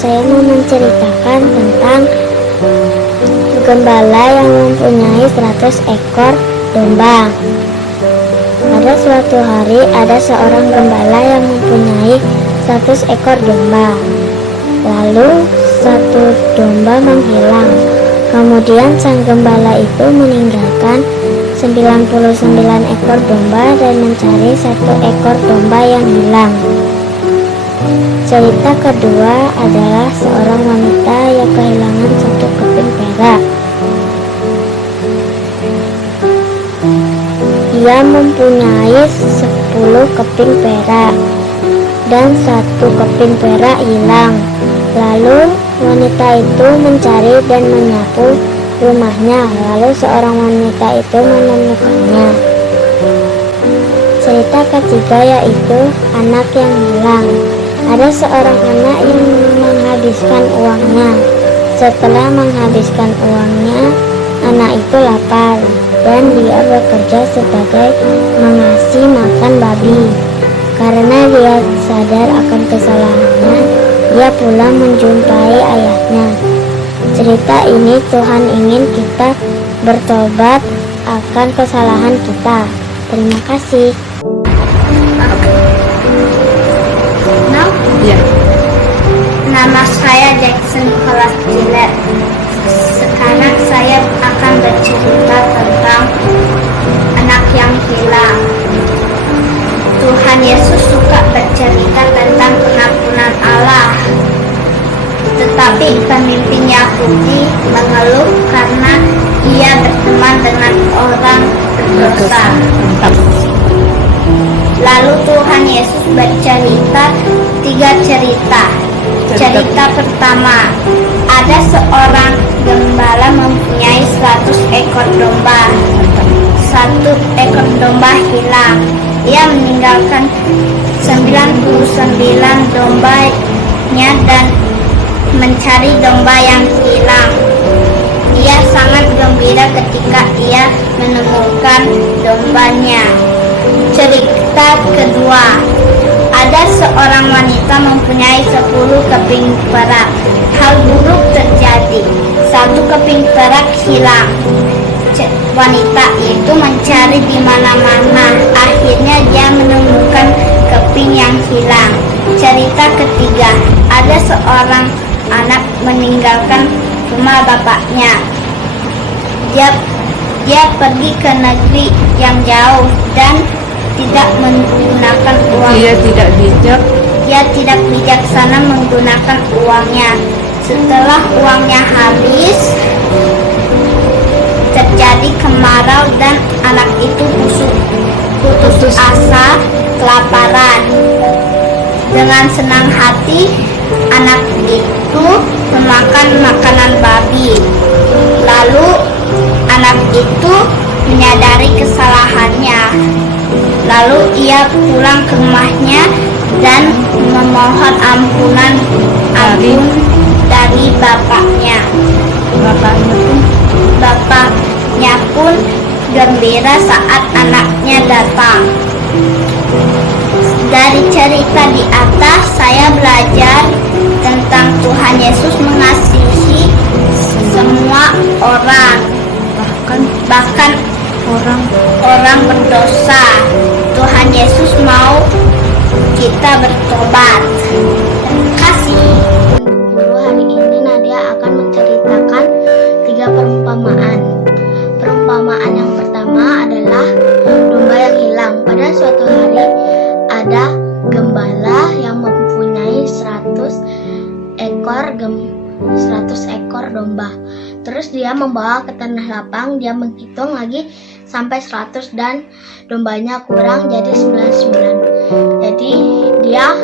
saya mau menceritakan tentang gembala yang mempunyai 100 ekor domba. Pada suatu hari ada seorang gembala yang mempunyai 100 ekor domba. Lalu satu domba menghilang. Kemudian sang gembala itu meninggalkan 99 ekor domba dan mencari satu ekor domba yang hilang. Cerita kedua adalah seorang wanita yang kehilangan satu keping perak. Ia mempunyai 10 keping perak dan satu keping perak hilang. Lalu wanita itu mencari dan menyapu rumahnya. Lalu seorang wanita itu menemukannya. Cerita ketiga yaitu anak yang hilang. Ada seorang anak yang menghabiskan uangnya. Setelah menghabiskan uangnya, anak itu lapar dan dia bekerja sebagai mengasih makan babi. Karena dia sadar akan kesalahannya, dia pulang menjumpai ayahnya. Cerita ini Tuhan ingin kita bertobat akan kesalahan kita. Terima kasih. Nama saya Jackson Nicholas Gillette. Sekarang saya akan bercerita tentang anak yang hilang. Tuhan Yesus suka bercerita tentang pengampunan Allah. Tetapi pemimpin Yahudi mengeluh karena ia berteman dengan orang berdosa. Lalu Tuhan Yesus bercerita 3 cerita. Cerita pertama, ada seorang gembala mempunyai 100 ekor domba. 1 ekor domba hilang. Ia meninggalkan 99 dombanya dan mencari domba yang hilang. Ia sangat gembira ketika ia menemukan dombanya. Cerita kedua, ada seorang wanita mempunyai 10 keping perak. Hal buruk terjadi. 1 keping perak hilang. Wanita itu mencari di mana-mana. Akhirnya dia menemukan keping yang hilang. Cerita ketiga, ada seorang anak meninggalkan rumah bapaknya. Dia pergi ke negeri yang jauh dan tidak menggunakan uang. Dia tidak bijaksana menggunakan uangnya. Setelah uangnya habis, terjadi kemarau dan anak itu putus asa, kelaparan. Dengan senang hati, anak itu memakan makanan babi. Lalu anak itu menyadari kesalahannya. Lalu ia pulang ke rumahnya dan memohon ampun dari bapaknya. Bapaknya pun gembira saat anaknya datang. Dari cerita di atas saya belajar tentang Tuhan Yesus mengasihi semua orang, bahkan orang berdosa. Tuhan Yesus mau kita bertobat. Terima kasih. Guru, hari ini Nadia akan menceritakan 3 perumpamaan. Perumpamaan yang pertama adalah domba yang hilang. Pada suatu hari ada gembala yang mempunyai 100 ekor domba. Terus dia membawa ke tanah lapang, dia menghitung lagi sampai 100 dan dombanya kurang jadi 99. Jadi dia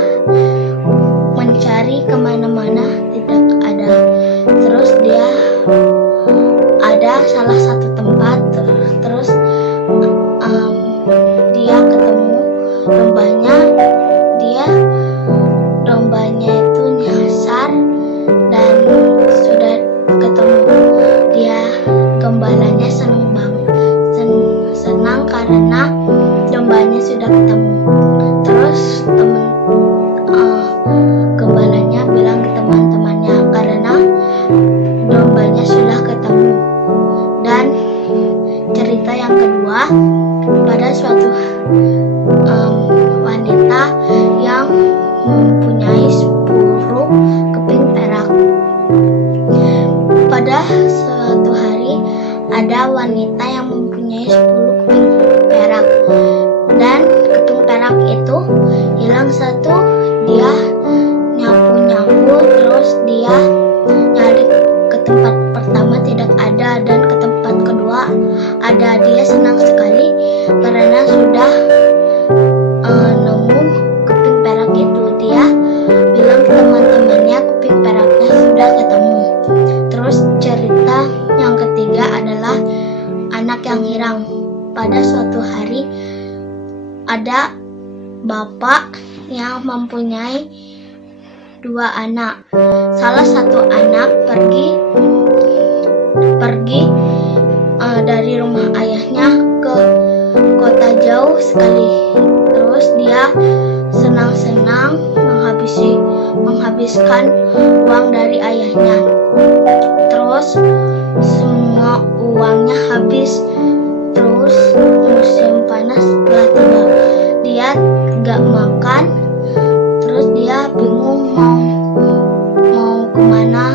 mencari kemana-mana tidak ada. Terus dia ada salah satu tempat, terus dia ketemu dombanya. Dombanya itu nyasar dan sudah ketemu. Gembalanya senang karena dombanya sudah ketemu. Terus gembalanya bilang ke teman-teman hari ada wanita yang mempunyai 10 keping perak, dan keping perak itu hilang satu. Dia nyapu-nyapu, terus dia nyari ke tempat pertama tidak ada, dan ke tempat kedua ada. Dia senang sekali karena sudah nemu keping perak itu. Dia bilang ke teman-temannya keping peraknya sudah ketemu. Terus cerita yang ketiga adalah anak yang hilang. Pada suatu hari ada bapak yang mempunyai 2 anak. Salah satu anak pergi dari rumah ayahnya ke kota jauh sekali. Terus dia senang-senang menghabiskan uang dari ayahnya. Terus semua uangnya habis. Terus musim panas telah tiba. Dia gak makan. Terus dia bingung mau kemana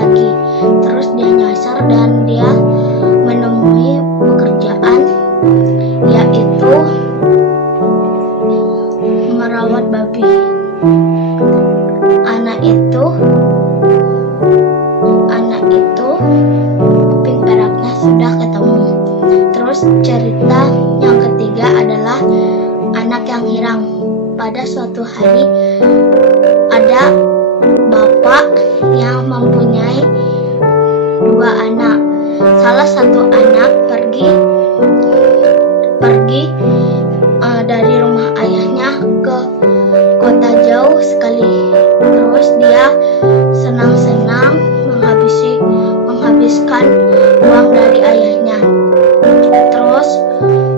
lagi. Terus dia nyasar dan dia menemui pekerjaan, yaitu merawat babi. Anak itu keping peraknya sudah ketemu. Terus cerita yang ketiga adalah anak yang hilang. Pada suatu hari ada bapak yang mempunyai 2 anak. Salah satu anak pergi dari rumah ayahnya ke kota jauh sekali. Terus dia senang-senang menghabiskan uang dari ayahnya. Terus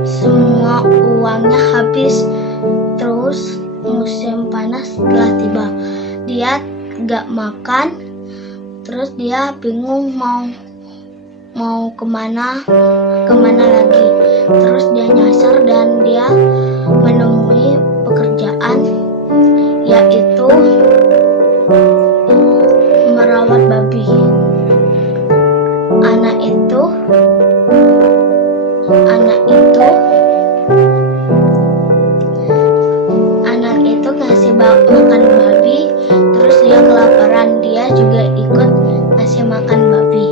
semua uangnya habis. Terus musim panas telah tiba. Dia gak makan. Terus dia bingung mau kemana lagi. Terus dia nyasar dan dia menemui pekerjaan, yaitu merawat babi. Anak itu ngasih makan babi. Terus dia kelaparan, dia juga ikut ngasih makan babi.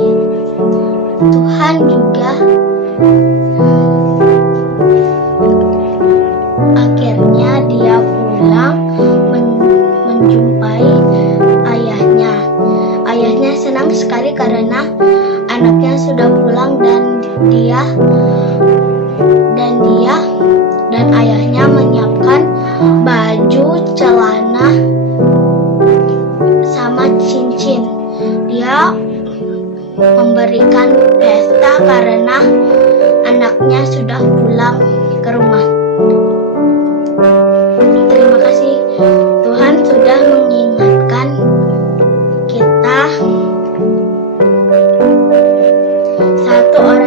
Tuhan juga akhirnya dia pulang menjumpai ayahnya. Ayahnya senang sekali karena anaknya sudah pulang, dan ayahnya menyiapkan baju, celana, sama cincin. Dia memberikan pesta karena anaknya sudah pulang ke rumah. Terima kasih, Tuhan sudah mengingatkan kita. Satu orang